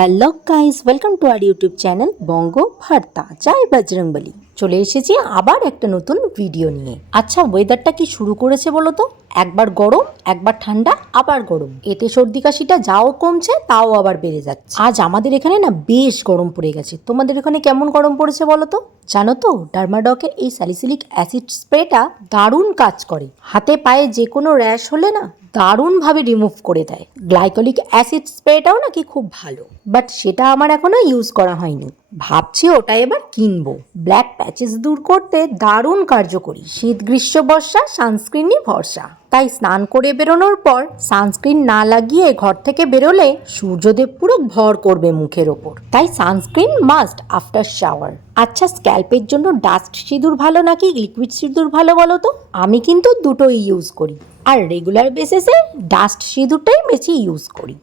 Hello guys welcome to our YouTube channel Banga Barta জয় বজরংবলী চলে এসেছি আবার একটা নতুন ভিডিও নিয়ে। আচ্ছা ওয়েদারটা কি শুরু করেছে বলো তো? একবার গরম, একবার ঠান্ডা, আবার গরম। এতে সর্দি কাশিটা যাও কমছে, তাও আবার বেড়ে যাচ্ছে। আজ আমাদের এখানে না বেশ গরম পড়ে গেছে। তোমাদের এখানে কেমন গরম পড়েছে বলো তো? জানো তো, ডার্মাডকের এই স্যালিসিলিক অ্যাসিড স্প্রেটা দারুণ কাজ করে। হাতে পায়ে যে কোনো র্যাশ হলে না দারুণভাবে রিমুভ করে দেয়। গ্লাইকোলিক অ্যাসিড স্প্রেটাও নাকি খুব ভালো। বাট সেটা আমার এখনও ইউজ করা হয়নি। ভাবছি ওটা এবার কিনবো। ব্ল্যাক প্যাচেস দূর করতে দারুণ কার্যকরী। শীত গ্রীষ্ম বর্ষা সানস্ক্রিনই ভরসা। তাই স্নান করে বেরোনোর পর সানস্ক্রিন না লাগিয়ে ঘর থেকে বেরোলে সূর্যদেব পুরো ভর করবে মুখের ওপর। তাই সানস্ক্রিন মাস্ট আফটার শাওয়ার আচ্ছা স্ক্যাল্পের জন্য ডাস্ট সিঁদুর ভালো নাকি লিকুইড সিঁদুর ভালো বলো তো? আমি কিন্তু দুটোই ইউজ করি। আর রেগুলার বেসিসে ডাস্ট সিঁদুরটাই বেশি ইউজ করি।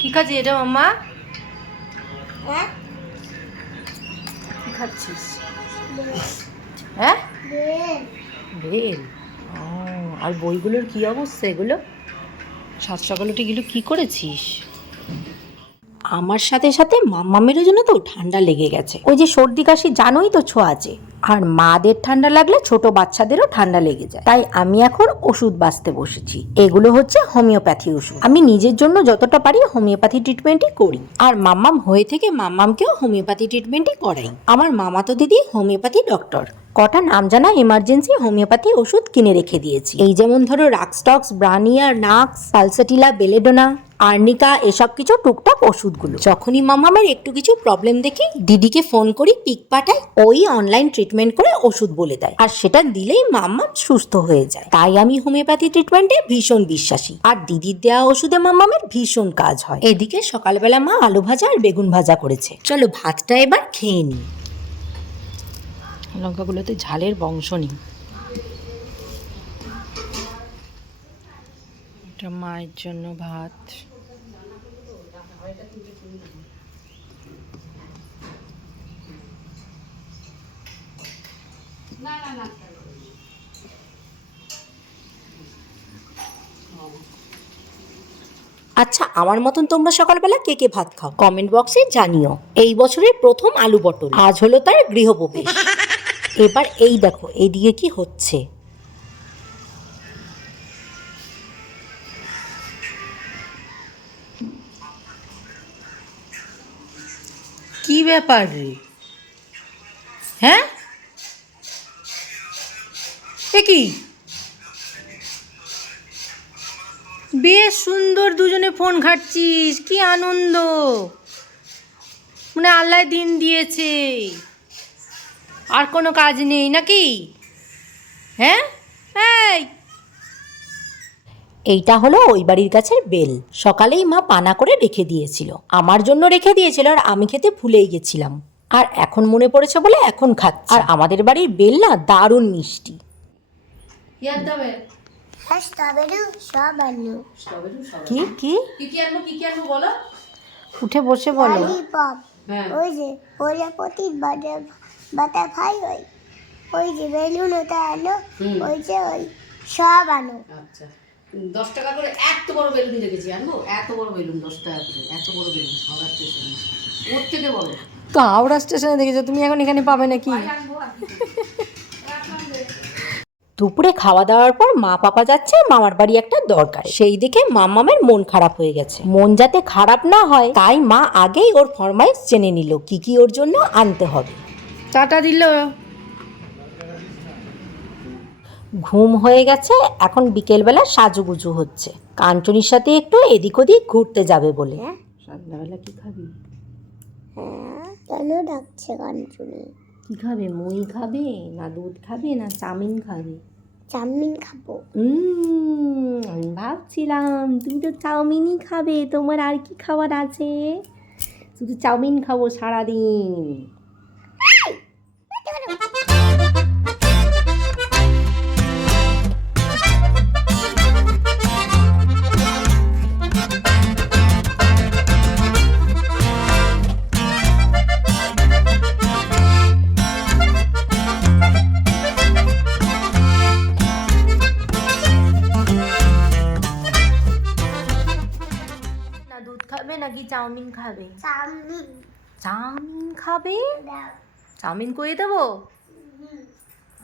কি খাচ্ছিস এটা মাম্মা? কি খাচ্ছিস? হ্যাঁ? বেল ও, আর বইগুলোর কি অবস্থা এগুলো? সাত সকাল এগুলো কি করেছিস? আমার সাথে সাথে মাম্মামেরও জন্য তো ঠান্ডা লেগে গেছে। ওই যে সর্দি কাশি জানোই তো ছোঁয়াচে আর মাদের ঠান্ডা লাগলে ছোট বাচ্চাদেরও ঠান্ডা লেগে যায়। তাই আমি এখন ওষুধ বাঁচতে বসেছি। এগুলো হচ্ছে হোমিওপ্যাথি ওষুধ। আমি নিজের জন্য যতটা পারি হোমিওপ্যাথি ট্রিটমেন্টই করি। আর মাম্মাম হয়ে থেকে মাম্মামকেও হোমিওপ্যাথি ট্রিটমেন্টই করাই। আমার মামাতো দিদি হোমিওপ্যাথি ডক্টর। কটা নাম জানা এমার্জেন্সি হোমিওপ্যাথি ওষুধ কিনে রেখে দিয়েছি। এই যেমন ধরো রাক্সটক্স ব্রানিয়া নাক্স সালসাটিলা, বেলেডোনা, আর্নিকা, এসব কিছু টুকটাক ওষুধগুলো। যখনই মামামের একটু কিছু প্রবলেম দেখি, দিদিকে ফোন করি, পিক পাঠাই ওই অনলাইন ট্রিটমেন্ট করে ওষুধ বলে দেয়। আর সেটা দিলেই মাম্মাম সুস্থ হয়ে যায়। তাই আমি হোমিওপ্যাথি ট্রিটমেন্টে ভীষণ বিশ্বাসী। আর দিদির দেওয়া ওষুধে মাম্মামের ভীষণ কাজ হয়। এদিকে সকালবেলা মা আলু ভাজা আর বেগুন ভাজা করেছে। চলো ভাতটা এবার খেয়ে নিই। লঙ্কাগুলোতে ঝালের বংশ নেই। এটা মায়ের জন্য ভাত। আচ্ছা আমার মতন তোমরা সকালবেলা কে কে ভাত খাও? কমেন্ট বক্সে জানিও। এই বছরের প্রথম আলু পটল। আজ হলো তার গৃহপ্রবেশ। এবার এই দেখো এইদিকে কি হচ্ছে? কি ব্যাপার রে? হ্যাঁ? এ কি? বেশ সুন্দর দুজনে ফোন ঘাটছিস, কি আনন্দ। মানে আল্লাহ দিন দিয়েছে। আর কোনো কাজ নেই নাকি? হ্যাঁ? এই! এইটা হলো ওই বাড়ির গাছের বেল। সকালেই মা পানা করে রেখে দিয়েছিল। আমার জন্য রেখে দিয়েছিল আর আমি খেতে ভুলেই গেছিলাম। আর এখন মনে পড়েছে বলে এখন খাচ্ছি। আর আমাদের বাড়ির বেল না দারুণ মিষ্টি। কি কি? কি কি আনব কি কি আনব বলো? উঠে বসে বলো। হ্যাঁ। ওই যে প্রজাপতির বাটার বাটারফ্লাই ওই ওই যে বেলুন ওটা আনো ওই যে ওই সব আনো। আচ্ছা। দশ টাকা করে এত বড় বেলুন দেখেছি আনব? এত বড় বেলুন দশ টাকা করে এত বড় বেলুন হাওড়া স্টেশনে। ওর থেকে বড়। তো হাওড়া স্টেশনে দেখেছ তুমি এখন এখানে পাবে নাকি? দুপুরে খাওয়া দাওয়ার পর মা পাপা যাচ্ছে মামার বাড়ি একটা দরকার। সেই দেখে মামামের মন খারাপ হয়ে গেছে। মন যাতে খারাপ না হয় তাই মা আগেই ওর ফরমাইশ জেনে নিল কি কি ওর জন্য আনতে হবে। চাটা দিল। ঘুম হয়ে গেছে এখন বিকেলবেলা সাজুগুজু হচ্ছে। কাঞ্চনির সাথে একটু এদিক ওদিক ঘুরতে যাবে বলে। সন্ধ্যাবেলা কি খাবি? হ্যাঁ কেন ডাকছে কাঞ্চুনি? কি খাবে? মই খাবে না দুধ খাবে না চাউমিন খাবে? চাউমিন খাব। আমি ভাবছিলাম তুমি তো চাউমিনই খাবে তোমার আর কি খাবার আছে? শুধু চাউমিন খাব সারাদিন। নাকি চাউমিন খাবে? চাউমিন। চাউমিন খাবে? চাউমিন করে দেবো?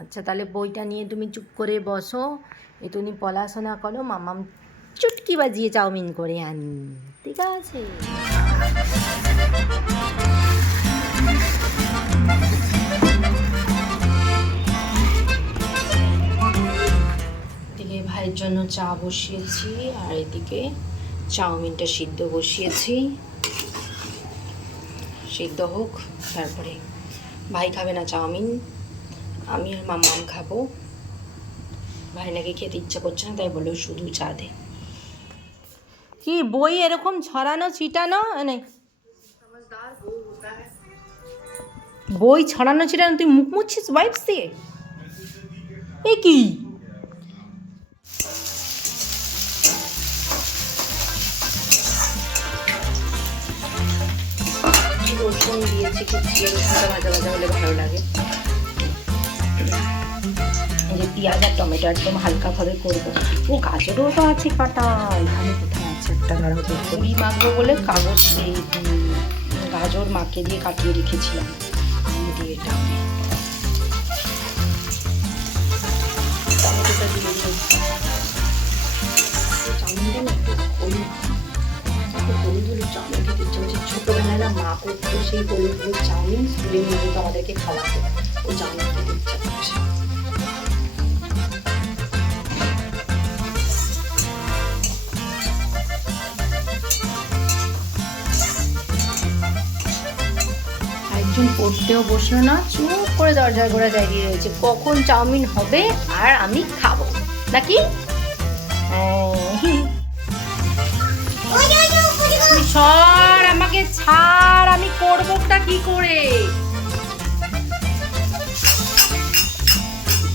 আচ্ছা তাহলে বইটা নিয়ে তুমি চুপ করে বসো। এ তুমি পড়াশোনা করো মামাম চুটকি বাজিয়ে চাউমিন করে আনি। ঠিক আছে। এদিকে ভাইয়ের জন্য চা বসিয়েছি আর এদিকে চাউমিনটা সিদ্ধ বসিয়েছি। সিদ্ধ হোক, তারপরে ভাই খাবে না চাউমিন, আমি আর মাম্মাম খাব। ভাই নাকি খেতে ইচ্ছা করছে না, তাই বলল শুধু চা দে। কি বই এরকম ছড়ানো, ছিটানো? মানে বই ছড়ানো, ছিটানো, তুই মুখ মুছছিস ওয়াইপস দিয়ে? এ কি? রসুন দিয়েছি কুচিয়ে রসুনটা ভাজা ভাজা হলে ভালো লাগে। যে পেঁয়াজ আর টমেটো একদম হালকাভাবে করব। ও গাজরও তো আছে কাটা এখানে কোথায় আছে? একটা পুরি মাখবো বলে কাগজ এই গাজর মাকে দিয়ে কাটিয়ে রেখেছিলাম। দিয়ে দিয়ে এটা টমেটোটা দিয়ে দিয়েছি চাউমিনটা না একটু হলুদ একটু হলুদ হলুদ চাউমিন খেতে মা করতো সেই হলুদ হলুদ চাউমিন স্কুলে নিয়ে যেত আমাদেরকে খাওয়াতো ওই চাউমিন খেতে ইচ্ছা করছে। একজন পড়তেও বসল না চুপ করে দরজার গোড়া দাঁড়িয়ে রয়েছে। কখন চাউমিন হবে আর আমি খাব? নাকি? হ্যাঁ। সর আমাকে ছাড়, আমি করবোটা কি করে?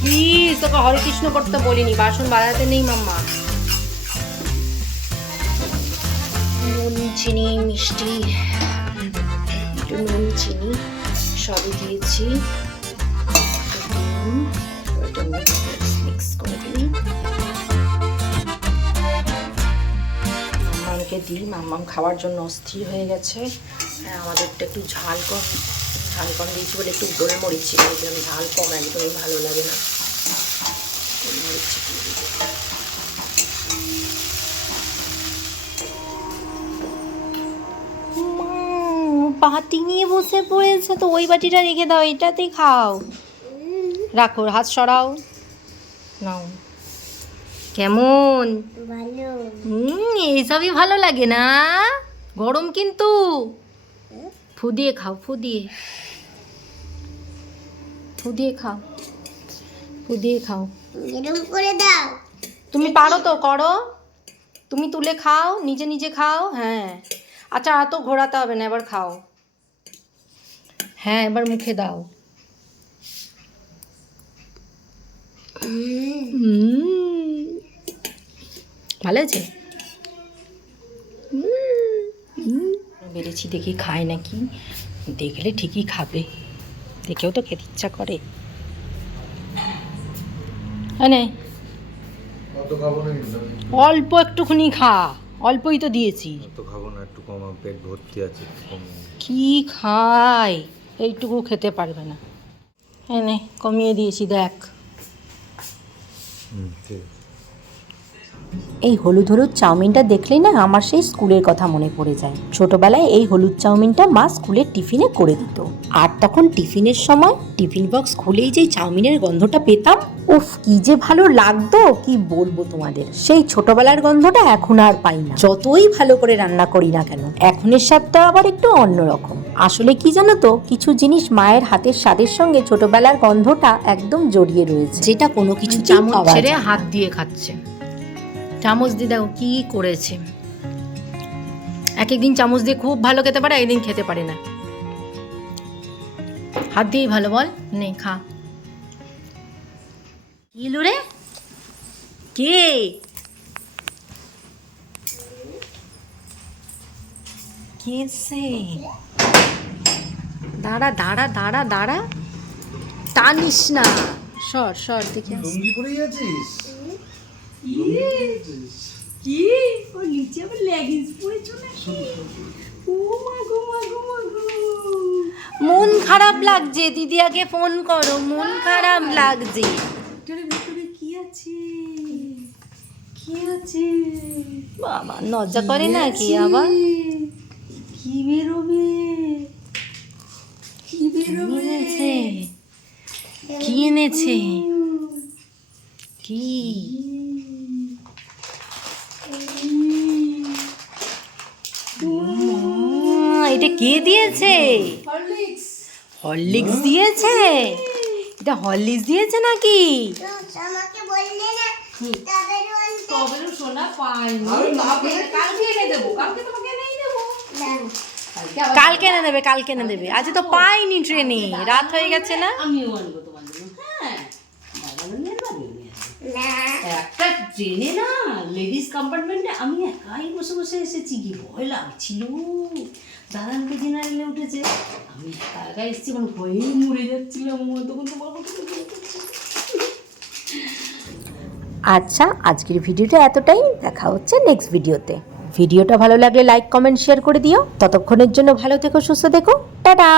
প্লিজ তোকে হরে কৃষ্ণ করতে বলিনি, বাসন বাজাতে নেই মাম্মা। নুন, চিনি, মিষ্টি, একটু নুন, চিনি, সবই দিয়েছি। মাম্মামকে দিই মাম্মাম খাওয়ার জন্য অস্থির হয়ে গেছে। হ্যাঁ আমাদেরটা একটু ঝাল কম ঝাল কম দিয়েছি বলে একটু গোলমরিচ ছিল আমি ঝাল কম একদমই ভালো লাগে না। গোলমরিচ বাটি নিয়ে বসে পড়েছে তো ওই বাটিটা রেখে দাও এটাতেই খাও। রাখো হাত সরাও। নাও। কেমন? হুম এইসবই ভালো লাগে না? গরম কিন্তু। ফু দিয়ে খাও ফু দিয়ে ফু দিয়ে খাও ফু দিয়ে খাও। এরকম করে দাও। তুমি পারো তো করো। তুমি তুলে খাও নিজে নিজে খাও হ্যাঁ। আচ্ছা এত ঘোরাতে হবে না এবার খাও। হ্যাঁ এবার মুখে দাও। উম। ভালো আছে। বেড়েছি দেখি খায় নাকি। দেখলে ঠিকই খাবে। দেখেও তো খেতে ইচ্ছা করে। হ্যাঁ। অল্প একটুখানি খা। অল্পই তো দিয়েছি। খাব না একটু কম আমার পেট ভর্তি আছে কি খায়? এইটুকু খেতে পারবে না। হ্যাঁ কমিয়ে দিয়েছি দেখ। হুম ঠিক। এই হলুদ হলুদ চাউমিনটা দেখলেই না আমার সেই স্কুলের কথা মনে পড়ে যায়। ছোটবেলায় এই হলুদ চাউমিনটা মা স্কুলের টিফিনে করে দিত। আর তখন টিফিনের সময় টিফিন বক্স খুলেই যেই চাউমিনের গন্ধটা পেতাম উফ কি যে ভালো লাগতো কি বলব তোমাদের। সেই ছোটবেলার গন্ধটা এখন আর পাই না। যতই ভালো করে রান্না করি না কেন এখনের স্বাদটা আবার একটু অন্যরকম। আসলে কি জানো তো কিছু জিনিস মায়ের হাতের স্বাদের সঙ্গে ছোটবেলার গন্ধটা একদম জড়িয়ে রয়েছে। যেটা কোনো কিছু চামচ ছেড়ে হাত দিয়ে খাচ্ছে। চামচ দিয়ে দেখো কি করেছে। এক একদিন চামচ দিয়ে খুব ভালো খেতে পারে, একদিন খেতে পারে না। হাত দিয়েই ভালো বল, নে, খা। এলো রে? কে? কে সে? দাঁড়া দাঁড়া দাঁড়া দাঁড়া। টানিস না। সর সর, দেখে আস। মন খারাপ লাগছে দিদি আগে ফোন করো মন খারাপ লাগছে। ভিতরে ভিতরে কি আছে? কি বাবা নজা করে নাকি আবার? কি বেরোবে? কি বেরোবে? কি এনেছে? কি? এটা কে দিয়েছে হরলিক্স দিয়েছে এটা হরলিক্স দিয়েছে নাকি কালকে এনে দেবো কালকে এনে দেবে কালকে এনে দেবে আজ তো পাইনি ট্রেনে রাত হয়ে গেছে হ্যাঁ। না একটা ট্রেনে না লেডিস কম্পার্টমেন্টে আমি একাই বসে বসে এসেছি, কি ভয় লাগছিল। দাদানকে জেনারেলে উঠেছে। আমি একা একা এসেছি মানে ভয়েই মরে যাচ্ছিলাম তখন তো আচ্ছা আজকের ভিডিওটা এতটাই। দেখা হচ্ছে নেক্সট ভিডিওতে। ভিডিওটা ভালো লাগলে লাইক কমেন্ট শেয়ার করে দিও। ততক্ষণের জন্য ভালো থেকো, সুস্থ থেকো। টাটা!